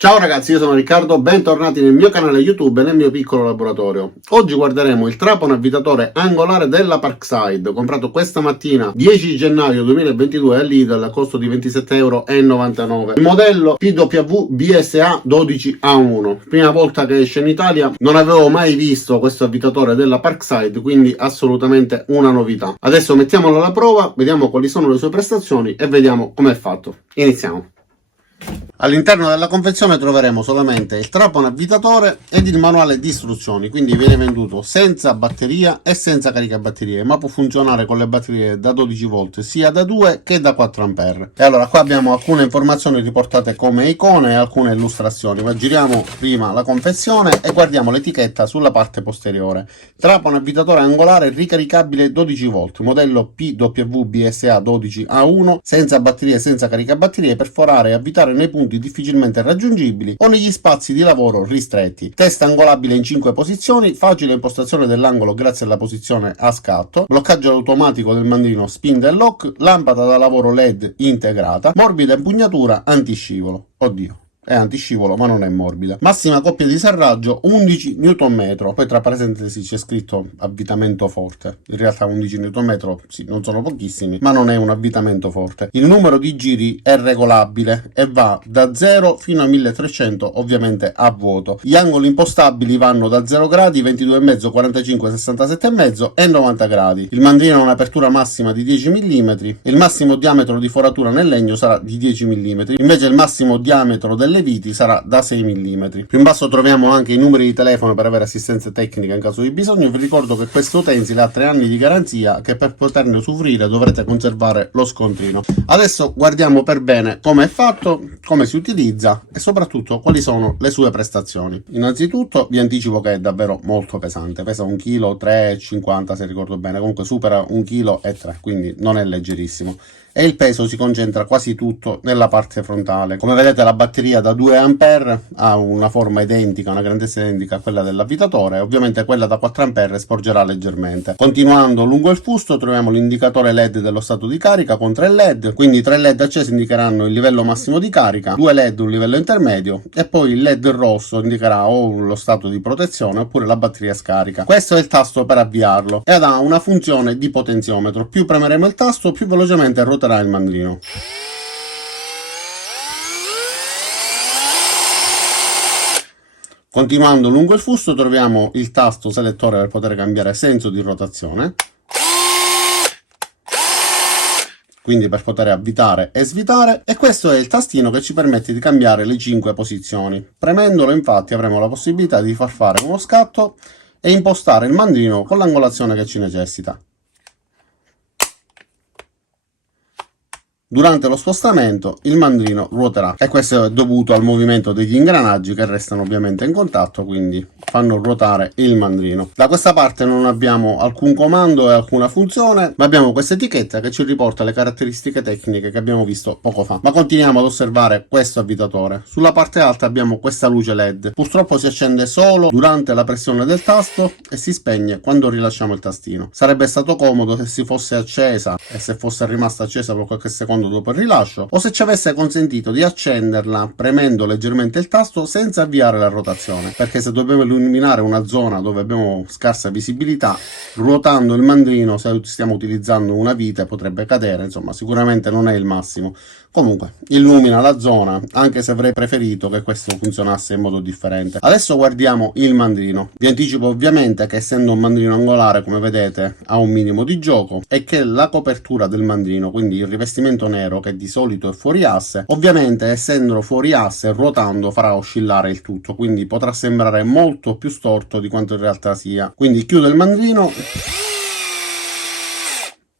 Ciao ragazzi, io sono Riccardo, bentornati nel mio canale YouTube e nel mio piccolo laboratorio. Oggi guarderemo il trapano avvitatore angolare della Parkside, comprato questa mattina 10 gennaio 2022 all'Idal a costo di 27,99 €. Il modello PW BSA 12A1. Prima volta che esce in Italia, non avevo mai visto questo avvitatore della Parkside, quindi assolutamente una novità. Adesso mettiamolo alla prova, vediamo quali sono le sue prestazioni e vediamo com'è fatto. Iniziamo. All'interno della confezione troveremo solamente il trapano avvitatore ed il manuale di istruzioni, quindi viene venduto senza batteria e senza caricabatterie, ma può funzionare con le batterie da 12 volt sia da 2 che da 4 ampere. E allora qua abbiamo alcune informazioni riportate come icone e alcune illustrazioni, ma giriamo prima la confezione e guardiamo l'etichetta sulla parte posteriore. Trapano avvitatore angolare ricaricabile 12 volt, modello PW BSA 12A1, senza batterie e senza caricabatterie, per forare e avvitare nei punti difficilmente raggiungibili o negli spazi di lavoro ristretti. Testa angolabile in 5 posizioni, facile impostazione dell'angolo grazie alla posizione a scatto, bloccaggio automatico del mandrino spin and lock, lampada da lavoro LED integrata, morbida impugnatura antiscivolo. Oddio, è antiscivolo ma non è morbida. Massima coppia di serraggio 11 Nm, poi tra parentesi c'è scritto avvitamento forte. In realtà 11 Nm sì, non sono pochissimi, ma non è un avvitamento forte. Il numero di giri è regolabile e va da 0 fino a 1300, ovviamente a vuoto. Gli angoli impostabili vanno da 0 gradi, 22,5, 45, 67,5 e 90 gradi. Il mandrino ha un'apertura massima di 10 mm e il massimo diametro di foratura nel legno sarà di 10 mm, invece il massimo diametro delle viti sarà da 6 mm. Più in basso troviamo anche i numeri di telefono per avere assistenza tecnica in caso di bisogno. Vi ricordo che questo utensile ha 3 anni di garanzia, che per poterne usufruire dovrete conservare lo scontrino. Adesso guardiamo per bene come è fatto, come si utilizza e soprattutto quali sono le sue prestazioni. Innanzitutto vi anticipo che è davvero molto pesante, pesa 1,350 kg se ricordo bene, comunque supera 1,3 kg, quindi non è leggerissimo. E il peso si concentra quasi tutto nella parte frontale. Come vedete la batteria da 2 ampere ha una forma identica, una grandezza identica a quella dell'avvitatore, ovviamente quella da 4 ampere sporgerà leggermente. Continuando lungo il fusto troviamo l'indicatore LED dello stato di carica con 3 LED, quindi 3 LED accesi indicheranno il livello massimo di carica, 2 LED un livello intermedio e poi il LED rosso indicherà o lo stato di protezione oppure la batteria scarica. Questo è il tasto per avviarlo ed ha una funzione di potenziometro: più premeremo il tasto più velocemente roterà il mandrino. Continuando lungo il fusto troviamo il tasto selettore per poter cambiare senso di rotazione, quindi per poter avvitare e svitare, e questo è il tastino che ci permette di cambiare le 5 posizioni. Premendolo infatti avremo la possibilità di far fare uno scatto e impostare il mandrino con l'angolazione che ci necessita. Durante lo spostamento il mandrino ruoterà e questo è dovuto al movimento degli ingranaggi che restano ovviamente in contatto, quindi fanno ruotare il mandrino. Da questa parte non abbiamo alcun comando e alcuna funzione, ma abbiamo questa etichetta che ci riporta le caratteristiche tecniche che abbiamo visto poco fa. Ma continuiamo ad osservare questo avvitatore. Sulla parte alta abbiamo questa luce LED, purtroppo si accende solo durante la pressione del tasto e si spegne quando rilasciamo il tastino. Sarebbe stato comodo se si fosse accesa e se fosse rimasta accesa per qualche secondo dopo il rilascio, o se ci avesse consentito di accenderla premendo leggermente il tasto senza avviare la rotazione, perché se dobbiamo illuminare una zona dove abbiamo scarsa visibilità, ruotando il mandrino, se stiamo utilizzando una vite, potrebbe cadere. Insomma, sicuramente non è il massimo. Comunque illumina la zona, anche se avrei preferito che questo funzionasse in modo differente. Adesso guardiamo il mandrino. Vi anticipo ovviamente che essendo un mandrino angolare, come vedete, ha un minimo di gioco e che la copertura del mandrino, quindi il rivestimento nero che di solito è fuori asse, ovviamente essendo fuori asse ruotando farà oscillare il tutto, quindi potrà sembrare molto più storto di quanto in realtà sia. Quindi chiudo il mandrino.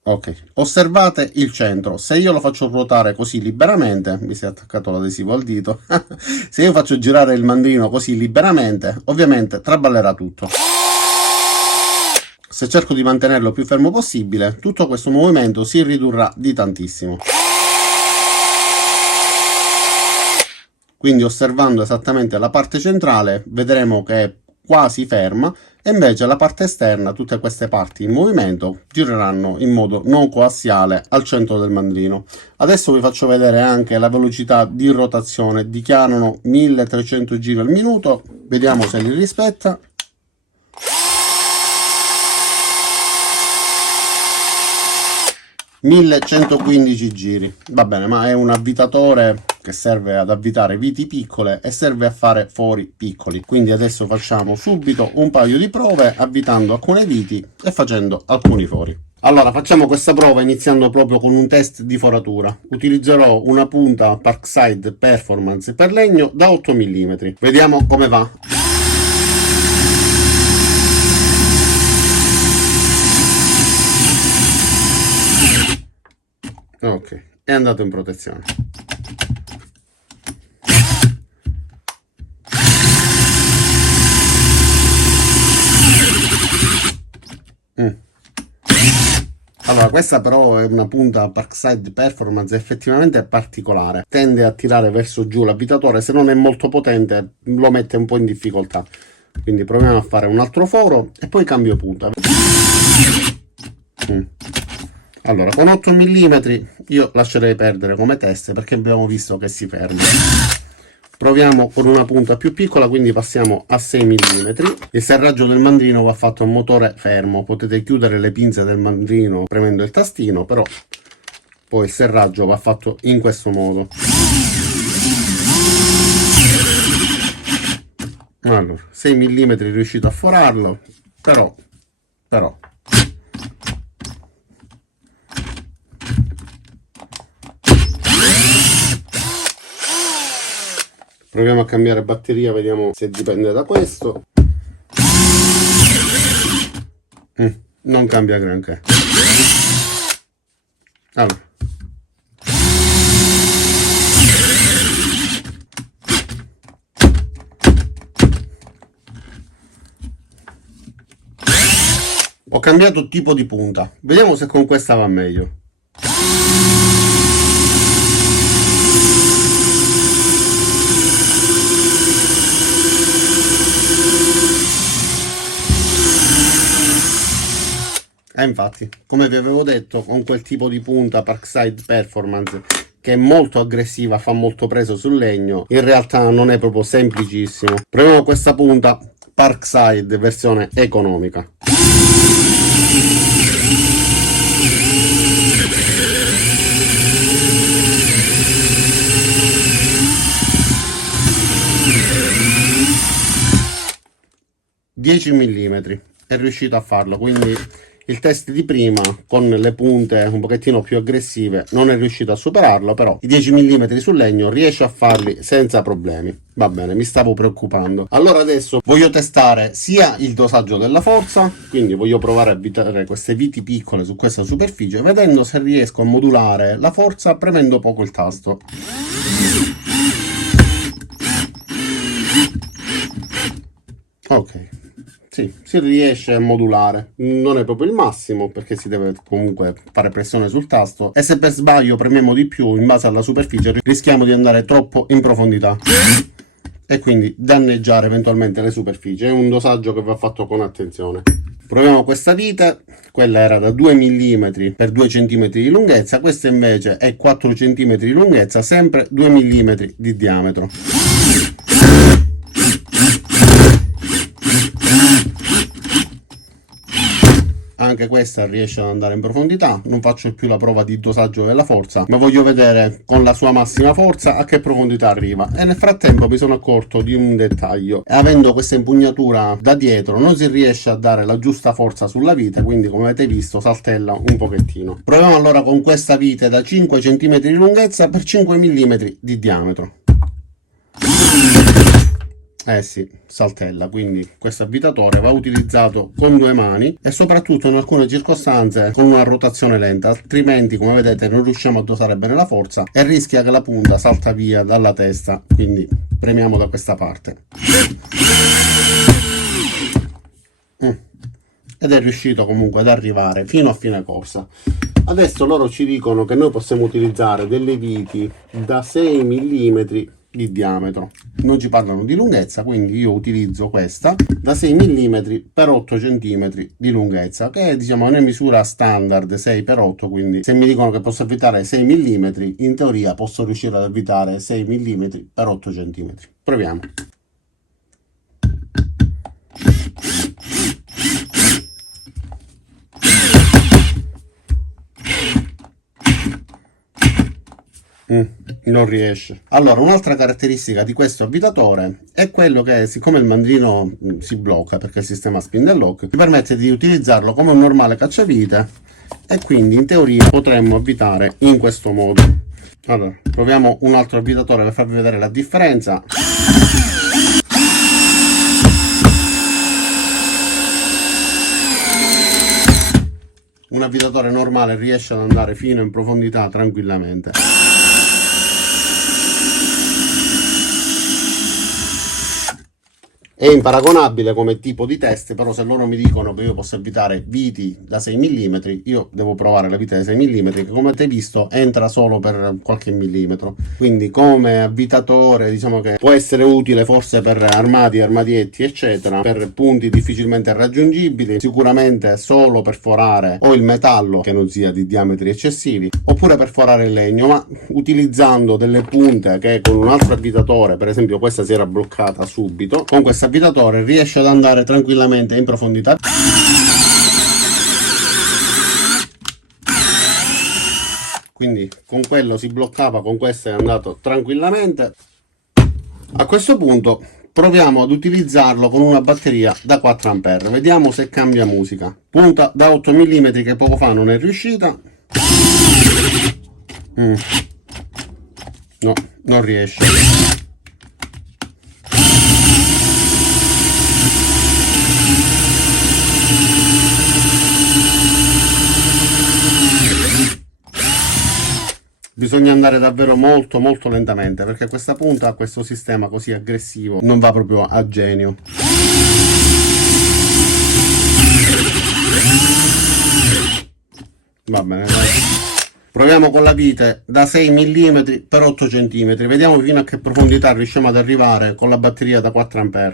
Ok, osservate il centro. Se io lo faccio ruotare così liberamente, mi si è attaccato l'adesivo al dito, se io faccio girare il mandrino così liberamente, ovviamente traballerà tutto. Se cerco di mantenerlo più fermo possibile, tutto questo movimento si ridurrà di tantissimo. Quindi osservando esattamente la parte centrale vedremo che quasi ferma, e invece la parte esterna, tutte queste parti in movimento, gireranno in modo non coassiale al centro del mandrino. Adesso vi faccio vedere anche la velocità di rotazione, dichiarano 1300 giri al minuto, vediamo se li rispetta. 1115 giri, va bene, ma è un avvitatore che serve ad avvitare viti piccole e serve a fare fori piccoli, quindi adesso facciamo subito un paio di prove avvitando alcune viti e facendo alcuni fori. Allora facciamo questa prova iniziando proprio con un test di foratura. Utilizzerò una punta Parkside Performance per legno da 8 mm, vediamo come va. Ok, è andato in protezione. Allora, questa però è una punta Parkside Performance effettivamente particolare, tende a tirare verso giù l'avvitatore, se non è molto potente lo mette un po' in difficoltà, quindi proviamo a fare un altro foro e poi cambio punta. Allora, con 8 mm io lascerei perdere come test perché abbiamo visto che si ferma. Proviamo con una punta più piccola, quindi passiamo a 6 mm. Il serraggio del mandrino va fatto a motore fermo, potete chiudere le pinze del mandrino premendo il tastino, però poi il serraggio va fatto in questo modo. Allora, 6 mm riuscito a forarlo, però proviamo a cambiare batteria, vediamo se dipende da questo. Non cambia granché. Allora. Ho cambiato tipo di punta, vediamo se con questa va meglio. Infatti, come vi avevo detto, con quel tipo di punta Parkside Performance che è molto aggressiva, fa molto preso sul legno, in realtà non è proprio semplicissimo. Proviamo questa punta Parkside versione economica. (10 mm) è riuscito a farlo, quindi il test di prima con le punte un pochettino più aggressive non è riuscito a superarlo, però i 10 mm sul legno riesce a farli senza problemi. Va bene, mi stavo preoccupando. Allora adesso voglio testare sia il dosaggio della forza, quindi voglio provare a avvitare queste viti piccole su questa superficie, vedendo se riesco a modulare la forza premendo poco il tasto. Ok. Sì, si riesce a modulare, non è proprio il massimo perché si deve comunque fare pressione sul tasto e se per sbaglio premiamo di più in base alla superficie rischiamo di andare troppo in profondità e quindi danneggiare eventualmente le superfici. È un dosaggio che va fatto con attenzione. Proviamo questa vite, quella era da 2 mm per 2 cm di lunghezza, questa invece è 4 cm di lunghezza, sempre 2 mm di diametro. Anche questa riesce ad andare in profondità. Non faccio più la prova di dosaggio della forza, ma voglio vedere con la sua massima forza a che profondità arriva. E nel frattempo mi sono accorto di un dettaglio: avendo questa impugnatura da dietro non si riesce a dare la giusta forza sulla vite, quindi come avete visto saltella un pochettino. Proviamo allora con questa vite da 5 cm di lunghezza per 5 mm di diametro. Eh sì, saltella, quindi questo avvitatore va utilizzato con 2 mani e soprattutto in alcune circostanze con una rotazione lenta, altrimenti come vedete non riusciamo a dosare bene la forza e rischia che la punta salta via dalla testa, quindi premiamo da questa parte. Ed è riuscito comunque ad arrivare fino a fine corsa. Adesso loro ci dicono che noi possiamo utilizzare delle viti da 6 mm di diametro, non ci parlano di lunghezza, quindi io utilizzo questa da 6 mm per 8 cm di lunghezza, che è, diciamo, una misura standard 6 x 8, quindi se mi dicono che posso avvitare 6 mm, in teoria posso riuscire ad avvitare 6 mm per 8 cm. Proviamo. Non riesce. Allora, un'altra caratteristica di questo avvitatore è quello che, siccome il mandrino si blocca perché il sistema spin and lock, ti permette di utilizzarlo come un normale cacciavite, e quindi in teoria potremmo avvitare in questo modo. Allora, proviamo un altro avvitatore per farvi vedere la differenza. Un avvitatore normale riesce ad andare fino in profondità tranquillamente. È imparagonabile come tipo di test, però se loro mi dicono che io posso avvitare viti da 6 mm, io devo provare la vite da 6 mm, che come avete visto entra solo per qualche millimetro. Quindi come avvitatore, diciamo che può essere utile forse per armadi, armadietti, eccetera, per punti difficilmente raggiungibili, sicuramente solo per forare o il metallo che non sia di diametri eccessivi, oppure per forare il legno, ma utilizzando delle punte che con un altro avvitatore, per esempio questa si era bloccata subito, con questo avvitatore riesce ad andare tranquillamente in profondità. Quindi con quello si bloccava, con questo è andato tranquillamente. A questo punto proviamo ad utilizzarlo con una batteria da 4 A. Vediamo se cambia musica. Punta da 8 mm che poco fa non è riuscita. No, non riesce. Bisogna andare davvero molto lentamente, perché questa punta, questo sistema così aggressivo, non va proprio a genio. Va bene, dai. Proviamo con la vite da 6 mm per 8 cm, vediamo fino a che profondità riusciamo ad arrivare con la batteria da 4 A.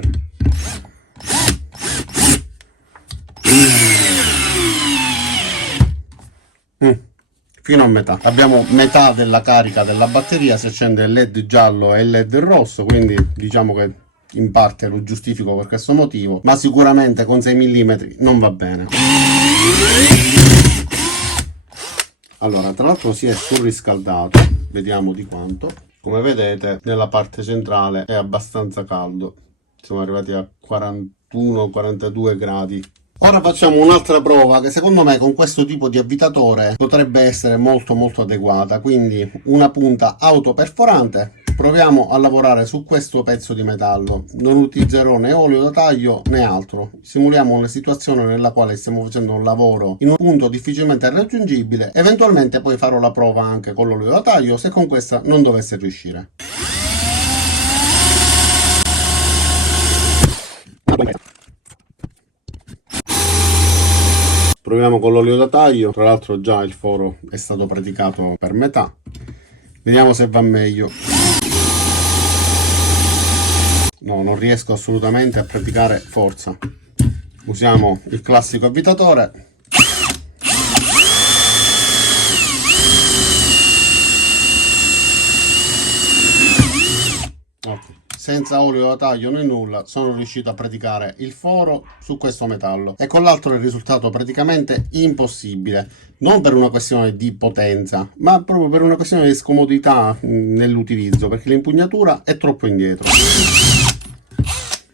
Fino a metà. Abbiamo metà della carica della batteria, si accende il LED giallo e il LED rosso, quindi diciamo che in parte lo giustifico per questo motivo, ma sicuramente con 6 mm non va bene. Allora, tra l'altro si è surriscaldato, vediamo di quanto. Come vedete nella parte centrale è abbastanza caldo, siamo arrivati a 41-42 gradi. Ora facciamo un'altra prova che secondo me con questo tipo di avvitatore potrebbe essere molto adeguata, quindi una punta autoperforante. Proviamo a lavorare su questo pezzo di metallo, non utilizzerò né olio da taglio né altro. Simuliamo una situazione nella quale stiamo facendo un lavoro in un punto difficilmente raggiungibile, eventualmente poi farò la prova anche con l'olio da taglio se con questa non dovesse riuscire. Proviamo con l'olio da taglio, tra l'altro già il foro è stato praticato per metà, vediamo se va meglio. No, non riesco assolutamente a praticare forza. Usiamo il classico avvitatore. Senza olio da taglio né nulla sono riuscito a praticare il foro su questo metallo, e con l'altro è il risultato praticamente impossibile, non per una questione di potenza ma proprio per una questione di scomodità nell'utilizzo, perché l'impugnatura è troppo indietro.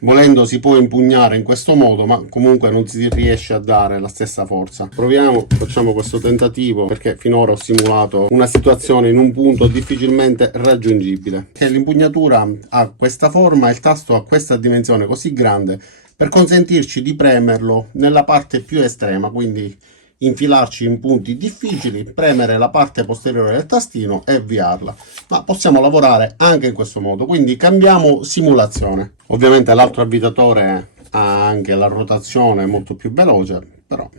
Volendo si può impugnare in questo modo, ma comunque non si riesce a dare la stessa forza. Proviamo, facciamo questo tentativo, perché finora ho simulato una situazione in un punto difficilmente raggiungibile. Che l'impugnatura ha questa forma e il tasto ha questa dimensione così grande per consentirci di premerlo nella parte più estrema, quindi infilarci in punti difficili, premere la parte posteriore del tastino e avviarla. Ma possiamo lavorare anche in questo modo, quindi cambiamo simulazione. Ovviamente l'altro avvitatore ha anche la rotazione molto più veloce, però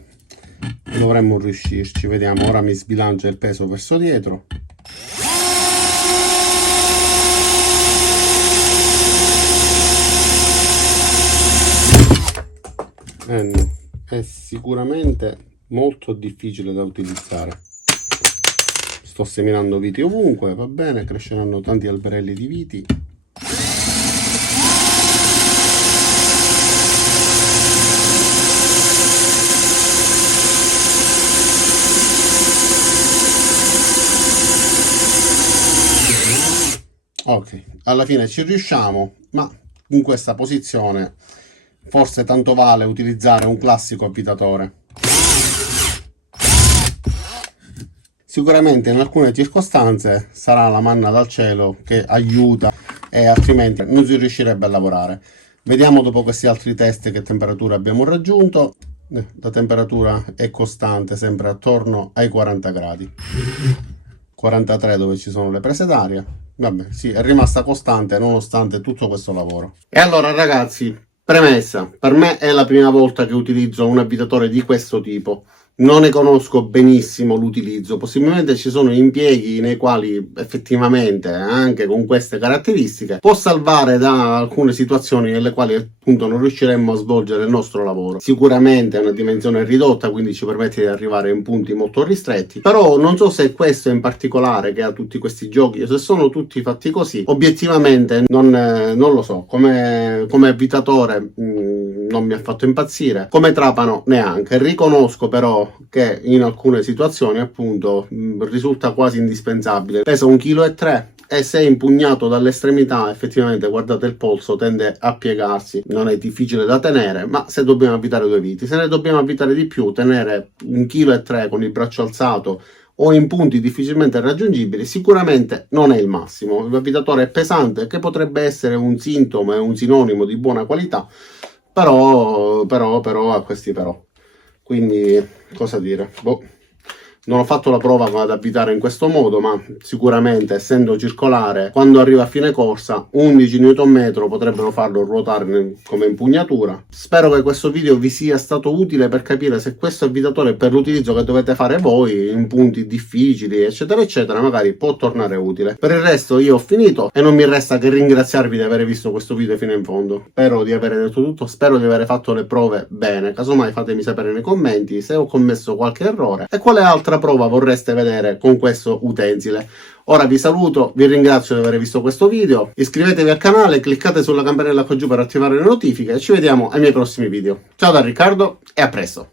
dovremmo riuscirci. Vediamo, ora mi sbilancia il peso verso dietro. è sicuramente molto difficile da utilizzare. Sto seminando viti ovunque, va bene, cresceranno tanti alberelli di viti. Ok, alla fine ci riusciamo, ma in questa posizione forse tanto vale utilizzare un classico avvitatore. Sicuramente in alcune circostanze sarà la manna dal cielo che aiuta, e altrimenti non si riuscirebbe a lavorare. Vediamo dopo questi altri test che temperatura abbiamo raggiunto. La temperatura è costante, sempre attorno ai 40 gradi. 43 dove ci sono le prese d'aria. Vabbè, sì, è rimasta costante nonostante tutto questo lavoro. E allora ragazzi, premessa, per me è la prima volta che utilizzo un avvitatore di questo tipo. Non ne conosco benissimo l'utilizzo, possibilmente ci sono impieghi nei quali effettivamente, anche con queste caratteristiche, può salvare da alcune situazioni nelle quali appunto non riusciremmo a svolgere il nostro lavoro. Sicuramente è una dimensione ridotta, quindi ci permette di arrivare in punti molto ristretti, però non so se questo in particolare, che ha tutti questi giochi, se sono tutti fatti così, obiettivamente non lo so, come avvitatore non mi ha fatto impazzire, come trapano neanche. Riconosco però che in alcune situazioni appunto risulta quasi indispensabile. Pesa 1,3 kg e se impugnato dall'estremità effettivamente, guardate, il polso tende a piegarsi, non è difficile da tenere, ma se dobbiamo avvitare 2 viti, se ne dobbiamo avvitare di più, tenere 1,3 kg con il braccio alzato o in punti difficilmente raggiungibili sicuramente non è il massimo. L'avvitatore è pesante, che potrebbe essere un sintomo e un sinonimo di buona qualità, però ha questi però. Quindi cosa dire? Boh. Non ho fatto la prova ad avvitare in questo modo, ma sicuramente essendo circolare, quando arriva a fine corsa 11 Nm potrebbero farlo ruotare come impugnatura. Spero che questo video vi sia stato utile per capire se questo avvitatore, per l'utilizzo che dovete fare voi in punti difficili eccetera eccetera, magari può tornare utile. Per il resto io ho finito e non mi resta che ringraziarvi di aver visto questo video fino in fondo. Spero di aver detto tutto, spero di aver fatto le prove bene, casomai fatemi sapere nei commenti se ho commesso qualche errore e quale altra prova vorreste vedere con questo utensile. Ora vi saluto, vi ringrazio di aver visto questo video, iscrivetevi al canale, cliccate sulla campanella qua giù per attivare le notifiche e ci vediamo ai miei prossimi video. Ciao da Riccardo e a presto!